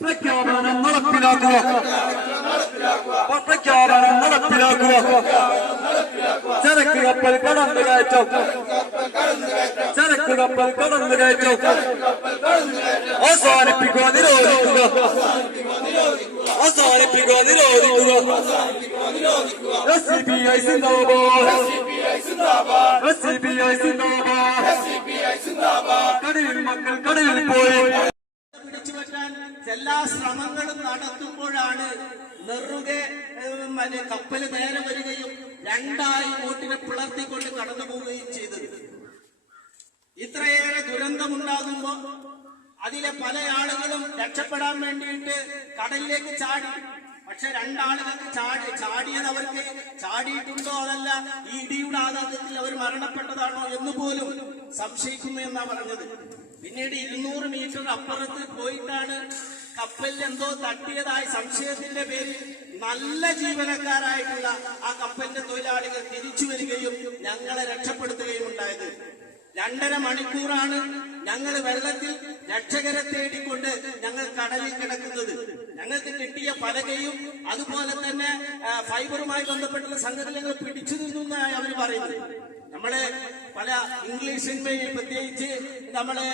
പ്രഖ്യാപനം നടപ്പിലാക്കുക. പ്രഖ്യാപനം നടപ്പിലാക്കുക. ചരക്ക് കപ്പൽ കടന്നുകയറ്റം. ചരക്ക് കപ്പൽ കടന്നുകയറ്റം അവസാനിപ്പിക്കുക, നിരോധിക്കുക. അവസാനിപ്പിക്കുക, നിരോധിക്കുക. SCPI സിന്ദാബാദ്. SCPI സിന്ദാബാദ്. കടലിൽ മക്കൾ കടലിൽ പോയി പിടിച്ചുപറ്റാൻ എല്ലാ ശ്രമങ്ങളും നടത്തുമ്പോഴാണ് നെറുകെ കപ്പല് നേരെ വരികയും രണ്ടായി ബോട്ടിനെ പിളർത്തിക്കൊണ്ട് കടന്നു പോവുകയും ചെയ്തത്. ഇത്രയേറെ ദുരന്തമുണ്ടാകുമ്പോ അതിലെ പല ആളുകളും രക്ഷപ്പെടാൻ വേണ്ടിയിട്ട് കടലിലേക്ക് ചാടി. പക്ഷെ രണ്ടാളുകൾക്ക് ചാടിയത് അവർക്ക് ചാടിയിട്ടുണ്ടോ അതല്ല ഈ ഇടിയുടെ ആഘാതത്തിൽ അവർ മരണപ്പെട്ടതാണോ എന്ന് പോലും സംശയിക്കുന്നു എന്നാ പറഞ്ഞത്. പിന്നീട് 200 മീറ്റർ അപ്പുറത്ത് പോയിട്ടാണ് കപ്പലിൽ എന്തോ തട്ടിയതായി സംശയത്തിന്റെ പേരിൽ നല്ല ജീവനക്കാരായിട്ടുള്ള ആ കപ്പലിന്റെ തൊഴിലാളികൾ തിരിച്ചു വരികയും ഞങ്ങളെ രക്ഷപ്പെടുത്തുകയും ഉണ്ടായത്. 2.5 മണിക്കൂറാണ് ഞങ്ങൾ വെള്ളത്തിൽ രക്ഷകരെ തേടിക്കൊണ്ട് ഞങ്ങൾ കടലിൽ കിടക്കുന്നത്. ഞങ്ങൾക്ക് കിട്ടിയ പലകയും അതുപോലെ തന്നെ ഫൈബറുമായി ബന്ധപ്പെട്ടുള്ള സംഗതി ഞങ്ങൾ പിടിച്ചു നിന്നാണ് അവർ പറയുന്നത്. നമ്മളെ പല ഇംഗ്ലീഷ് സിനിമയിൽ പ്രത്യേകിച്ച് നമ്മളെ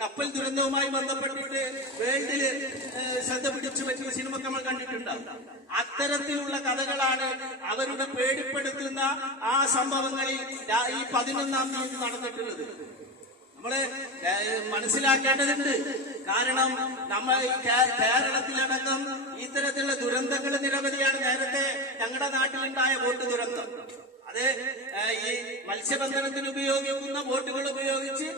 കപ്പൽ ദുരന്തവുമായി ബന്ധപ്പെട്ടിട്ട് വേൾഡില് ശ്രദ്ധ പിടിച്ചു പറ്റിയ സിനിമ നമ്മൾ കണ്ടിട്ടുണ്ടാവും. അത്തരത്തിലുള്ള കഥകളാണ് അവരുടെ പേടിപ്പെടുത്തുന്ന ആ സംഭവങ്ങളിൽ ഈ 11-ാം തീയതി നടന്നിട്ടുള്ളത്. നമ്മള് മനസ്സിലാക്കേണ്ടതുണ്ട്. കാരണം നമ്മൾ കേരളത്തിലടക്കം ഇത്തരത്തിലുള്ള ദുരന്തങ്ങൾ നിരവധിയാണ്. നേരത്തെ ഞങ്ങളുടെ നാട്ടിലുണ്ടായ ബോട്ട് ദുരന്തം, അത് ഈ മത്സ്യബന്ധനത്തിന് ഉപയോഗിക്കുന്ന ബോട്ടുകൾ ഉപയോഗിച്ച്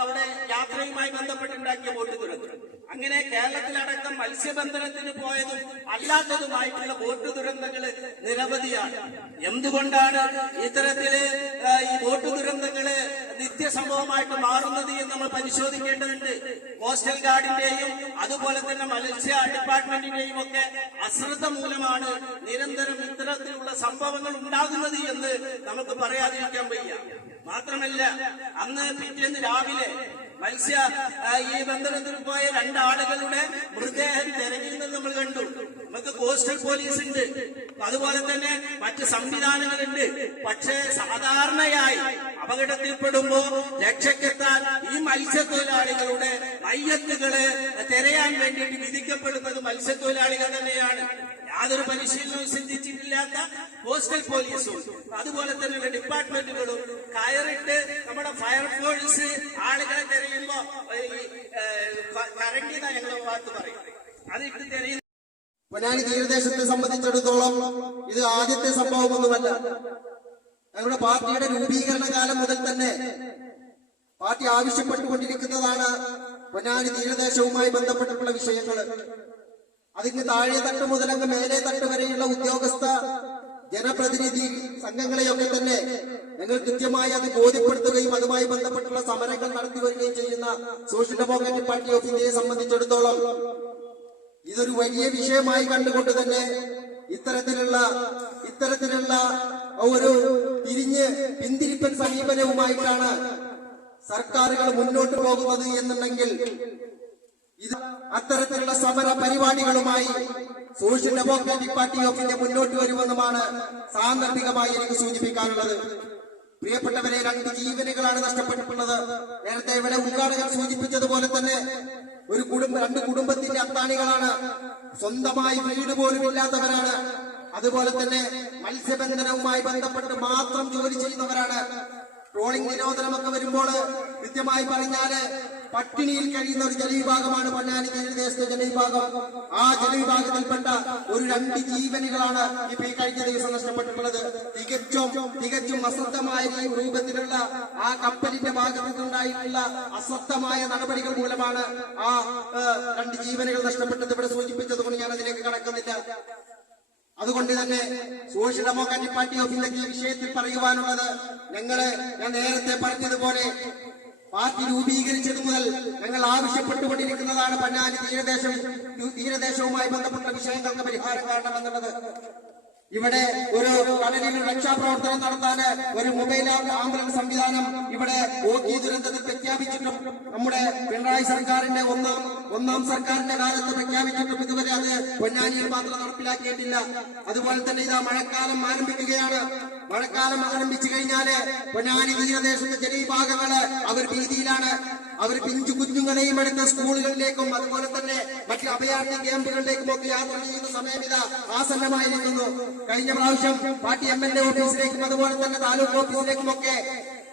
അവിടെ യാത്രയുമായി ബന്ധപ്പെട്ടുണ്ടാക്കിയ ബോട്ട് ദുരന്തം. അങ്ങനെ കേരളത്തിലടക്കം മത്സ്യബന്ധനത്തിന് പോയതും അല്ലാത്തതുമായിട്ടുള്ള ബോട്ട് ദുരന്തങ്ങൾ നിരവധിയാണ്. എന്തുകൊണ്ടാണ് ഇത്തരത്തില് ഈ ബോട്ട് ദുരന്തങ്ങള് നിത്യസംഭവമായിട്ട് മാറുന്നത് എന്ന് നമ്മൾ പരിശോധിക്കേണ്ടതുണ്ട്. കോസ്റ്റൽ ഗാർഡിന്റെയും അതുപോലെ തന്നെ മത്സ്യ ഡിപ്പാർട്ട്മെന്റിന്റെയും ഒക്കെ അശ്രദ്ധ മൂലമാണ് നിരന്തരം ഇത്തരത്തിലുള്ള സംഭവങ്ങൾ ഉണ്ടാകുന്നത് എന്ന് നമുക്ക് പറയാതിരിക്കാൻ വയ്യ. മാത്രമല്ല, അന്ന് പിറ്റേന്ന് രാവിലെ മത്സ്യ ഈ ബന്ധനത്തിന് പോയ 2 ആളുകളുടെ മൃതദേഹം തെരഞ്ഞെടുക്കുന്നത് നമ്മൾ കണ്ടു. നമുക്ക് കോസ്റ്റൽ പോലീസ് ഉണ്ട്, അതുപോലെ തന്നെ മറ്റ് സംവിധാനങ്ങളുണ്ട്. പക്ഷേ സാധാരണയായി അപകടത്തിൽപ്പെടുമ്പോ രക്ഷയ്ക്കെത്താൻ ഈ മത്സ്യത്തൊഴിലാളികളുടെ മയ്യത്തുകള് തിരയാൻ വേണ്ടിയിട്ട് വിധിക്കപ്പെടുന്നത് മത്സ്യത്തൊഴിലാളികൾ തന്നെയാണ്. യാതൊരു പരിശീലനവും സിദ്ധിച്ചിട്ടില്ലാത്ത കോസ്റ്റൽ പോലീസും അതുപോലെ തന്നെയുള്ള ഡിപ്പാർട്ട്മെന്റുകളും കയറിട്ട് നമ്മുടെ ഫയർഫോഴ്സ് ആളുകളെ തിരയുമ്പോ കരണ്ടി ഞങ്ങളുടെ ഭാഗത്ത് പറയും അതിട്ട് തിരയുന്നു. പൊന്നാനി തീരദേശത്തെ സംബന്ധിച്ചിടത്തോളം ഇത് ആദ്യത്തെ സംഭവമൊന്നുമല്ല. ഞങ്ങളുടെ പാർട്ടിയുടെ രൂപീകരണ കാലം മുതൽ തന്നെ പാർട്ടി ആവശ്യപ്പെട്ടുകൊണ്ടിരിക്കുന്നതാണ് പൊന്നാനി തീരദേശവുമായി ബന്ധപ്പെട്ടിട്ടുള്ള വിഷയങ്ങൾ. അതിന് താഴെ തട്ട് മുതൽ അങ്ങ് മേലെ തട്ട് വരെയുള്ള ഉദ്യോഗസ്ഥ ജനപ്രതിനിധി സംഘങ്ങളെയൊക്കെ തന്നെ ഞങ്ങൾ കൃത്യമായി അത് ബോധ്യപ്പെടുത്തുകയും അതുമായി ബന്ധപ്പെട്ടുള്ള സമരങ്ങൾ നടത്തി വരികയും ചെയ്യുന്ന സോഷ്യൽ ഡെമോക്രാറ്റിക് പാർട്ടി ഓഫ് ഇന്ത്യയെ സംബന്ധിച്ചിടത്തോളം ഇതൊരു വലിയ വിഷയമായി കണ്ടുകൊണ്ട് തന്നെ ഇത്തരത്തിലുള്ള ഒരു പിന്തിരിപ്പൻ സമീപനവുമായിട്ടാണ് സർക്കാരുകൾ മുന്നോട്ട് പോകുന്നത് എന്നുണ്ടെങ്കിൽ ഇത് അത്തരത്തിലുള്ള സമര പരിപാടികളുമായി social democratic party of India മുന്നോട്ട് വരുമെന്നുമാണ് സാന്ദർഭികമായി എനിക്ക് സൂചിപ്പിക്കാനുള്ളത്. പ്രിയപ്പെട്ടവരെ, 2 ജീവനുകളാണ് നഷ്ടപ്പെട്ടിട്ടുള്ളത്. നേരത്തെ ഇവിടെ ഉദ്ഘാടകർ സൂചിപ്പിച്ചതുപോലെ തന്നെ 2 കുടുംബത്തിന്റെ അത്താണികളാണ്. സ്വന്തമായി വീട് പോലും ഇല്ലാത്തവരാണ്. അതുപോലെ തന്നെ മത്സ്യബന്ധനവുമായി ബന്ധപ്പെട്ട് മാത്രം ജോലി ചെയ്യുന്നവരാണ്. ട്രോളിംഗ് നിരോധനമൊക്കെ വരുമ്പോൾ കൃത്യമായി പറഞ്ഞാല് പട്ടിണിയിൽ കഴിയുന്ന ഒരു ജനവിഭാഗമാണ് പൊന്നാനി തീരദേശത്തെ ജനവിഭാഗം. ആ ജനവിഭാഗത്തിൽപ്പെട്ട 2 ജീവനുകളാണ് ഇപ്പൊ ഈ കഴിഞ്ഞ ദിവസം നഷ്ടപ്പെട്ടിട്ടുള്ളത്. തികച്ചും അശ്രദ്ധമായ രൂപത്തിലുള്ള ആ കപ്പലിന്റെ ഭാഗത്തു നിന്നുണ്ടായിട്ടുള്ള അശ്രദ്ധമായ നടപടികൾ മൂലമാണ് ആ 2 ജീവനുകൾ നഷ്ടപ്പെട്ടത്. ഇവിടെ സൂചിപ്പിച്ചതുകൊണ്ട് ഞാൻ അതിലേക്ക് കടക്കുന്നില്ല. അതുകൊണ്ട് തന്നെ സോഷ്യൽ ഡെമോക്രാറ്റിക് പാർട്ടി ഓഫ് ഇന്ത്യക്ക് ഈ വിഷയത്തിൽ പറയുവാനുള്ളത്, ഞാൻ നേരത്തെ പറഞ്ഞതുപോലെ പാർട്ടി രൂപീകരിച്ചതു മുതൽ ഞങ്ങൾ ആവശ്യപ്പെട്ടുകൊണ്ടിരിക്കുന്നതാണ് പൊന്നാനി തീരദേശവുമായി ബന്ധപ്പെട്ട വിഷയങ്ങൾക്ക് പരിഹാരം കാണണമെന്നുള്ളത്. ഇവിടെ ഒരു കടലിൽ രക്ഷാപ്രവർത്തനം നടത്താൻ ഒരു മൊബൈൽ ആംബുലൻസ് സംവിധാനം ഇവിടെ ഓഖി ദുരന്തത്തിൽ പ്രഖ്യാപിച്ചിട്ടും നമ്മുടെ പിണറായി സർക്കാരിന്റെ ഒന്നാം സർക്കാരിന്റെ കാലത്ത് പ്രഖ്യാപിച്ചിട്ടും ഇതുവരെ അത് പൊന്നാനിയിൽ മാത്രം നടപ്പിലാക്കിയിട്ടില്ല. അതുപോലെ തന്നെ ഇതാ മഴക്കാലം ആരംഭിക്കുകയാണ്. മഴക്കാലം ആരംഭിച്ചു കഴിഞ്ഞാല് പൊന്നാനി തീരദേശത്തെ ജനവിഭാഗങ്ങള് അവർ ഭീതിയിലാണ്. അവർ പിഞ്ചു കുഞ്ഞുങ്ങളെയും എടുത്ത് സ്കൂളുകളിലേക്കും അതുപോലെ തന്നെ മറ്റ് അഭയാർത്ഥി ക്യാമ്പുകളിലേക്കും ഒക്കെ യാത്ര ചെയ്യുന്ന സമയം ഇതാ ആസന്നമായിരിക്കുന്നു. കഴിഞ്ഞ പ്രാവശ്യം പാർട്ടി MLA ഓഫീസിലേക്കും അതുപോലെ തന്നെ താലൂക്ക് ഓഫീസിലേക്കും ഒക്കെ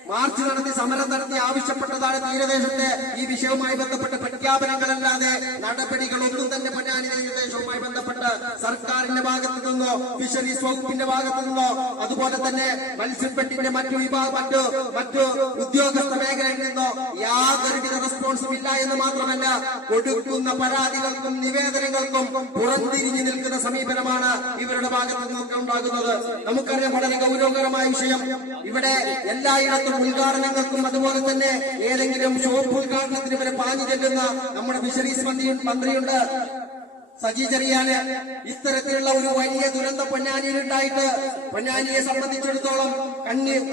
മാർച്ച് നടത്തി സമരം നടത്തി ആവശ്യപ്പെട്ടതാണ് തീരദേശത്തെ ഈ വിഷയവുമായി ബന്ധപ്പെട്ട് പ്രഖ്യാപനങ്ങളല്ലാതെ നടപടികളൊന്നും തന്നെ പൊന്നാനി തീരദേശവുമായി ബന്ധപ്പെട്ട് സർക്കാരിന്റെ ഭാഗത്തു നിന്നോ ഫിഷറീസ് വകുപ്പിന്റെ ഭാഗത്തു നിന്നോ അതുപോലെ തന്നെ മത്സ്യബെഡിന്റെ മറ്റു ഉദ്യോഗസ്ഥ മേഖലയിൽ നിന്നോ യാതൊരുവിധ റെസ്പോൺസും ഇല്ല എന്ന് മാത്രമല്ല കൊടുക്കുന്ന പരാതികൾക്കും നിവേദനങ്ങൾക്കും പുറംതിരിഞ്ഞു നിൽക്കുന്ന സമീപനമാണ് ഇവരുടെ ഭാഗത്തു നിന്നൊക്കെ ഉണ്ടാകുന്നത്. നമുക്കറിയാം വളരെ ഗൗരവകരമായ വിഷയം. ഇവിടെ എല്ലായിടത്തും ഉദ്ഘാടനങ്ങൾക്കും അതുപോലെ തന്നെ ഏതെങ്കിലും ഷോപ്പ് ഉദ്ഘാടനത്തിന് വരെ പാഞ്ഞു ചെല്ലുന്ന നമ്മുടെ ഫിഷറീസ് മന്ത്രിയുണ്ട് സജി ചെറിയാന്. ഇത്തരത്തിലുള്ള ഒരു വലിയ ദുരന്തം പൊന്നാനിയിൽ ഉണ്ടായിട്ട് പൊന്നാനിയെ സംബന്ധിച്ചിടത്തോളം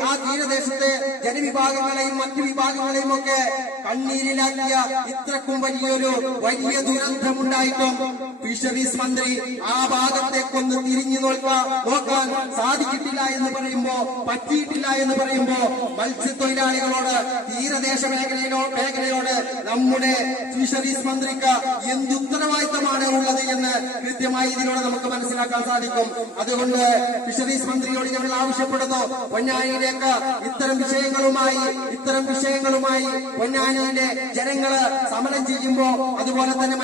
ആ തീരദേശത്തെ ജനവിഭാഗങ്ങളെയും മറ്റു വിഭാഗങ്ങളെയും ഒക്കെ കണ്ണീരിലാക്കിയ ഇത്രക്കും വലിയ ദുരന്തമുണ്ടായിട്ടും ഫിഷറീസ് മന്ത്രി ആ ഭാഗത്തേക്കൊന്ന് തിരിഞ്ഞു നോക്കാൻ സാധിച്ചിട്ടില്ല എന്ന് പറയുമ്പോ പറ്റിയിട്ടില്ല എന്ന് പറയുമ്പോ മത്സ്യത്തൊഴിലാളികളോട് തീരദേശ മേഖലയോട് നമ്മുടെ ഫിഷറീസ് മന്ത്രിക്ക് എന്തുത്തരവാദിത്തമാണ് ഉള്ളത് എന്ന് കൃത്യമായി ഇതിലൂടെ നമുക്ക് മനസ്സിലാക്കാൻ സാധിക്കും. അതുകൊണ്ട് ഫിഷറീസ് മന്ത്രിയോട് ഞങ്ങൾ ആവശ്യപ്പെടുന്നു, പൊന്നാനിയിലേക്ക് ഇത്തരം വിഷയങ്ങളുമായി പൊന്നാനിയിലെ ജനങ്ങള് സമരം ചെയ്യുമ്പോ അതുപോലെ തന്നെ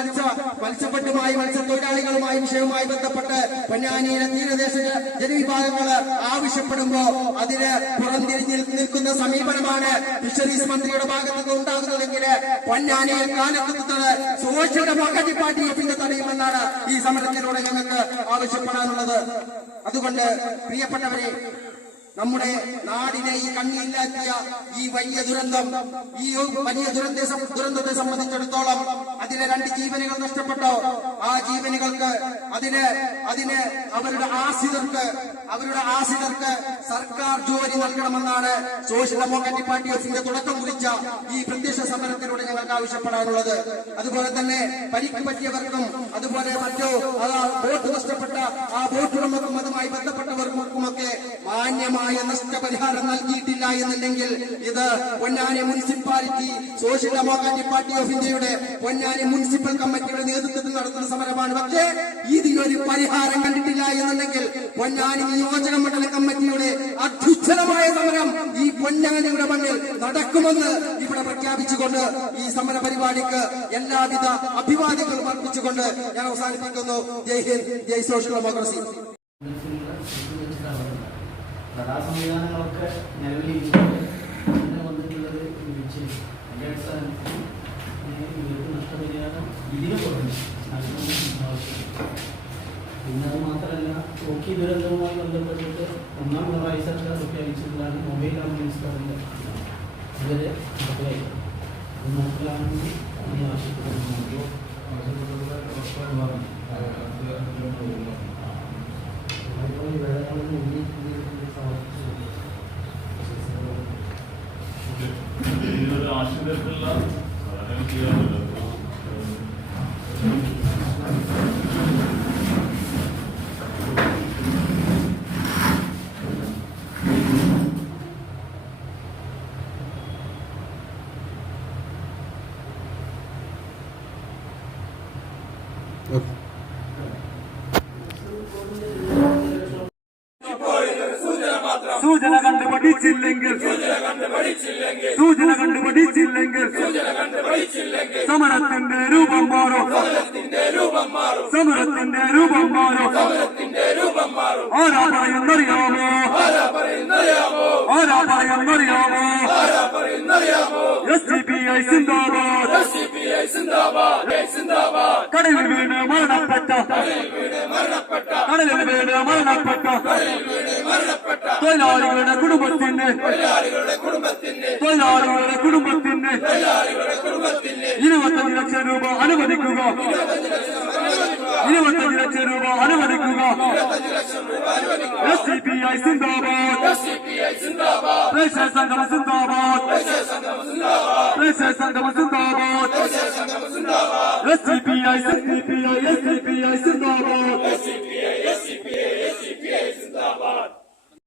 മത്സ്യത്തൊഴിലാളികളുമായി വിഷയവുമായി ബന്ധപ്പെട്ട് പൊന്നാനിയിലെ തീരദേശ ജനവിഭാഗങ്ങള് ആവശ്യപ്പെടുമ്പോ അതിന് പുറംതിരിഞ്ഞ് നിൽക്കുന്ന സമീപനമാണ് ഫിഷറീസ് മന്ത്രിയുടെ ഭാഗത്തു നിന്ന് ഉണ്ടാകുന്നതെങ്കിൽ പൊന്നാനിയിൽ കാലത്തുന്നത് സോഷ്യൽ ഡെമോക്രാറ്റിക് പാർട്ടി ഓഫിന്റെ തടയുമെന്നാണ് ഈ സമരത്തിലൂടെ ഞങ്ങൾക്ക് ആവശ്യപ്പെടാനുള്ളത്. അതുകൊണ്ട് പ്രിയപ്പെട്ടവരെ, നമ്മുടെ നാടിനെ ഈ കണ്ണിയില്ലാക്കിയ ഈ വലിയ ദുരന്തത്തെ സംബന്ധിച്ചിടത്തോളം അതിലെ 2 ജീവനുകൾ നഷ്ടപ്പെട്ടോ ആ ജീവനുകൾക്ക് അതിന് അവരുടെ ആശ്രിതർക്ക് സർക്കാർ ജോലി നൽകണമെന്നാണ് സോഷ്യൽ ഡെമോക്രാറ്റിക് പാർട്ടി ഓഫിന്റെ തുടക്കം കുറിച്ച ഈ പ്രത്യക്ഷ സമരത്തിലൂടെ ഞങ്ങൾക്ക് ആവശ്യപ്പെടാനുള്ളത്. അതുപോലെ തന്നെ പരിക്ക് പറ്റിയവർക്കും അതുപോലെ ബോട്ട് നഷ്ടപ്പെട്ട ആ ബോട്ടുടമക്കും അതുമായി ബന്ധപ്പെട്ടവർക്കുമൊക്കെ മാന്യമായ നഷ്ടപരിഹാരം നൽകിയിട്ടില്ല എന്നുണ്ടെങ്കിൽ ഇത് Ponnani municipality social democratic party of ഇന്ത്യയുടെ പൊന്നാനി മുനിസിപ്പൽ കമ്മിറ്റിയുടെ നേതൃത്വത്തിൽ നടത്തുന്ന സമരമാണ്. പക്ഷേ ഇതിനൊരു പരിഹാരം കണ്ടിട്ടില്ല എന്നുണ്ടെങ്കിൽ പൊന്നാനി നിയോജക മണ്ഡല കമ്മിറ്റിയുടെ അത്യുജ്വലമായ സമരം ഈ പൊന്നാനിയുടെ മണ്ണിൽ നടക്കുമെന്ന് ഇവിടെ പ്രഖ്യാപിച്ചുകൊണ്ട് ഈ സമര പരിപാടിക്ക് എല്ലാവിധ അഭിവാദ്യങ്ങളും അർപ്പിച്ചുകൊണ്ട് ഞാൻ അവസാനിപ്പിക്കുന്നു. ജയ് ഹിന്ദ്, ജയ് സോഷ്യൽ ഡെമോക്രസി. ആ സംവിധാനങ്ങളൊക്കെ നിലവിൽ വന്നിട്ടുള്ളത് അതിന്റെ അടിസ്ഥാനത്തിൽ ഇവർക്ക് നഷ്ടപരിഹാരം ഇതിന് പുറമെ നൽകണമെന്ന് ആവശ്യപ്പെട്ടു. പിന്നെ അത് മാത്രമല്ല ഓഖി ദുരന്തവുമായി ബന്ധപ്പെട്ടിട്ട് ഒന്നാം പിണറായി സർക്കാർ പ്രഖ്യാപിച്ചിട്ടുള്ളതാണ് മൊബൈൽ ആംബുലൻസ് കറണ്ട് ഇവരെ നടപ്പിലായി. അത് നടപ്പിലാണെങ്കിൽ അതിനെ ആവശ്യപ്പെടുന്നു. ആശുപത്രിയിലുള്ള ചെയ്യാറില്ല. സൂചന കണ്ട് പഠിച്ചില്ലെങ്കിൽ സമരത്തിന്റെ രൂപം മാറും. ആരാ പറയുന്നറിയാമോ? SDPI സിന്ദാബാദ്. കടലിൽ വീണ് മരണപ്പെട്ട തൊഴിലാളികളുടെ കുടുംബത്തിന് 25 ലക്ഷം രൂപ അനുവദിക്കുക. 25 ലക്ഷം രൂപ അനുവദിക്കുക. സിന്ദാബാദ് പ്രേക്ഷക സംഘം സിന്ദാബാദ് പ്രേക്ഷക സംഘം സിന്ദാബാദ് SDPI സിന്ദാബാദ്